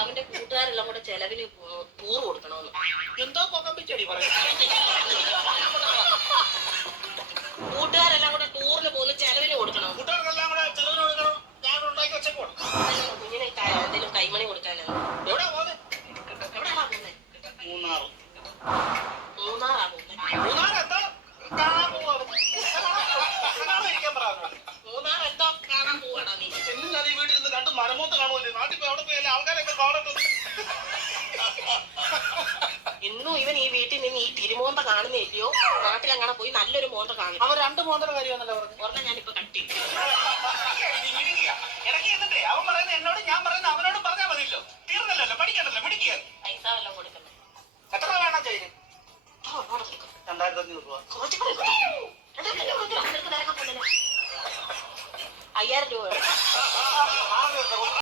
അവന്റെ കൂട്ടുകാരെല്ലാം കൂടെ ചെലവിന് ടൂർ കൊടുക്കണമെന്ന്. എന്തോ കൊക്കമ്പിച്ചടി പറഞ്ഞു. കൂട്ടുകാരെല്ലാം കൂടെ ടൂറിന് പോകുന്ന ചെലവിന് കൊടുക്കണം. കൂട്ടുകാർക്കെല്ലാം കൂടെ ചെലവിന് കൊടുക്കണം. ഞാൻ ഉണ്ടാക്കി വെച്ചേക്കോ. കുഞ്ഞിനെ എന്തെങ്കിലും കൈമണി കൊടുക്കാനാണ്. എവിടാ പോകുന്നത്? എവിടെയാ പോകുന്നത്? മൂന്നാർ. മൂന്നാറാ പോകുന്നത്. മൂന്നാർ എന്തോ കാണാൻ പോവാണ്. ഇരിക്കാൻ പറയാ. മൂന്നാർ എന്തോ കാണാൻ പോവാടാ നീ. എന്നും ഞാൻ ഈ വീട്ടിൽ നിന്ന് രണ്ട് മരമൂത്ത് കാണുമല്ലേ. നാട്ടിൽ പോയി അവിടെ പോയല്ലേ ആൾക്കാരൊക്കെ കാണുന്നത്. ഇന്നും ഇവൻ ഈ വീട്ടിൽ നിന്ന് ഈ തിരുമോന്ത കാണുന്നില്ലയോ? നാട്ടിലങ്ങനെ പോയി നല്ലൊരു മോന്ത കാണും. അവർ രണ്ട് മോന്തര കാര്യമാണല്ലോ പറഞ്ഞു. ഒരെണ്ണം ഞാനിപ്പോ കട്ടി. ഇടയ്ക്ക് എന്നിട്ടേ അവൻ പറയുന്നത് എന്നോട് ഞാൻ